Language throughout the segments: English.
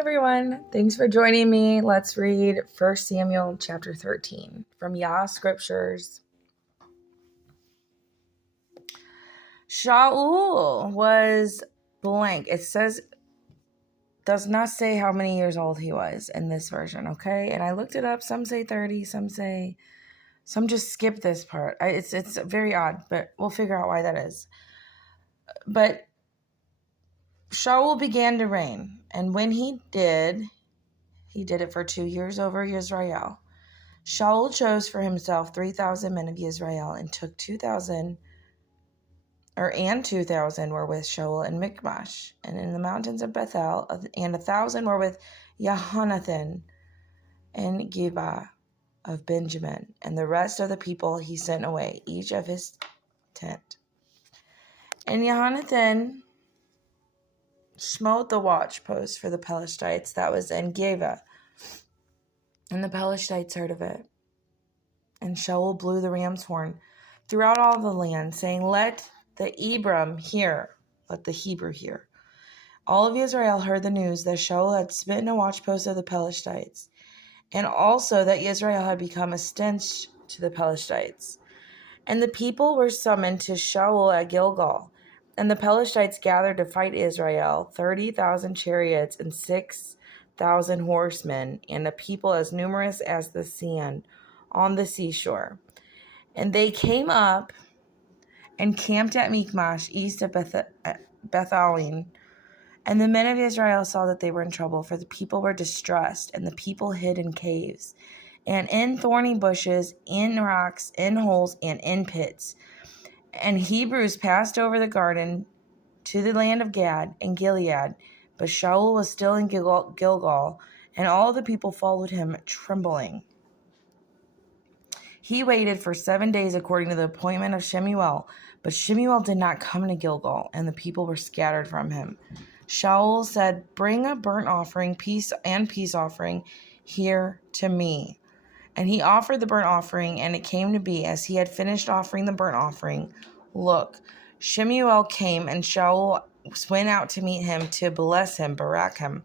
everyone. Thanks for joining me. Let's read 1 Samuel chapter 13 from Yah Scriptures. Shaul was blank. It does not say how many years old he was in this version, okay? And I looked it up. Some say 30, some just skip this part. It's very odd, but we'll figure out why that is. But Shaul began to reign, and when he did it for 2 years over Israel. Shaul chose for himself 3,000 men of Israel and took 2,000 were with Shaul in Michmash and in the mountains of Bethel, and 1,000 were with Jehonathan and Geba of Benjamin, and the rest of the people he sent away, each of his tent. And Jehonathan smote the watchpost for the Pelethites that was in Geba, and the Pelethites heard of it. And Shaul blew the ram's horn throughout all the land, saying, Let the Hebrew hear. All of Israel heard the news that Shaul had smitten a watchpost of the Pelethites, and also that Israel had become a stench to the Pelethites. And the people were summoned to Shaul at Gilgal, and the Pelethites gathered to fight Israel, 30,000 chariots and 6,000 horsemen, and a people as numerous as the sand on the seashore. And they came up and camped at Michmash, east of Bethalim. And the men of Israel saw that they were in trouble, for the people were distressed, and the people hid in caves, and in thorny bushes, in rocks, in holes, and in pits. And Hebrews passed over the garden to the land of Gad and Gilead, but Shaul was still in Gilgal, and all the people followed him, trembling. He waited for 7 days according to the appointment of Shemuel, but Shemuel did not come to Gilgal, and the people were scattered from him. Shaul said, Bring a burnt offering, peace offering here to me. And he offered the burnt offering, and it came to be, as he had finished offering the burnt offering, look, Shemuel came, and Shaul went out to meet him to bless him, barak him.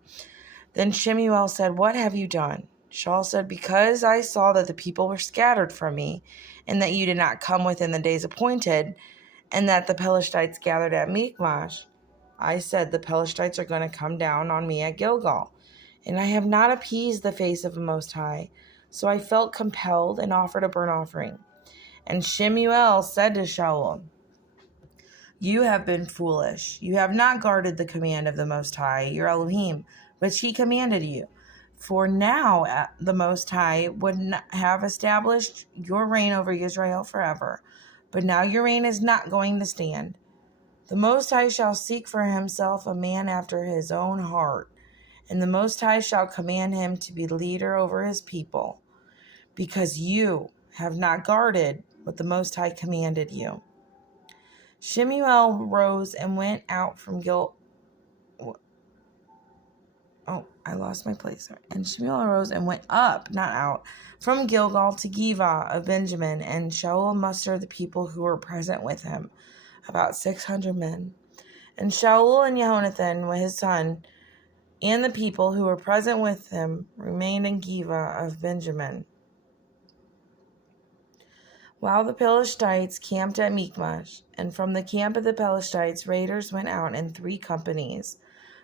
Then Shemuel said, What have you done? Shaul said, Because I saw that the people were scattered from me, and that you did not come within the days appointed, and that the Pelethites gathered at Michmash, I said, The Pelethites are going to come down on me at Gilgal, and I have not appeased the face of the Most High. So I felt compelled and offered a burnt offering. And Shemuel said to Shaul, You have been foolish. You have not guarded the command of the Most High, your Elohim, which he commanded you. For now the Most High would have established your reign over Israel forever. But now your reign is not going to stand. The Most High shall seek for himself a man after his own heart, and the Most High shall command him to be leader over his people, because you have not guarded what the Most High commanded you. Shemuel rose and went out from And Shemuel arose and went up, not out, from Gilgal to Geba of Benjamin, and Shaul mustered the people who were present with him, about 600 men. And Shaul and Jehonathan, his son, and the people who were present with him remained in Geba of Benjamin, while the Pelethites camped at Michmash. And from the camp of the Pelethites raiders went out in 3 companies.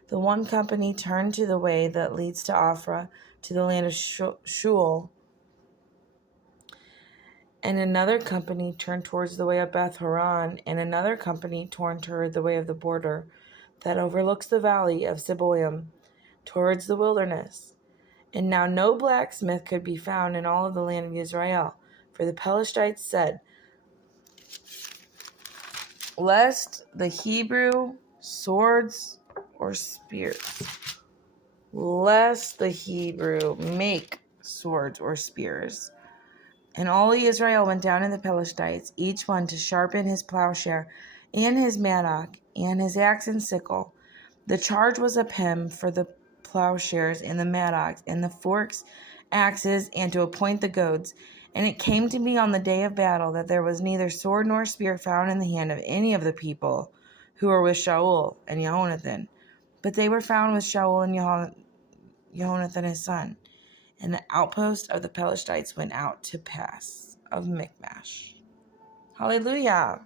The one company turned to the way that leads to Ophrah, to the land of Shual, and another company turned towards the way of Beth Horon, and another company turned toward the way of the border that overlooks the valley of Zeboim, towards the wilderness. And now no blacksmith could be found in all of the land of Israel, for the Pelethites said, Lest the Hebrew swords or spears, lest the Hebrew make swords or spears. And all Israel went down to the Pelethites, each one to sharpen his plowshare, and his mattock, and his axe and sickle. The charge was of him for the plowshares, and the mattocks, and the forks, axes, and to appoint the goads. And it came to be on the day of battle that there was neither sword nor spear found in the hand of any of the people who were with Shaul and Jehonathan, but they were found with Shaul and Jonathan his son. And the outpost of the Pelethites went out to pass of Michmash. Hallelujah.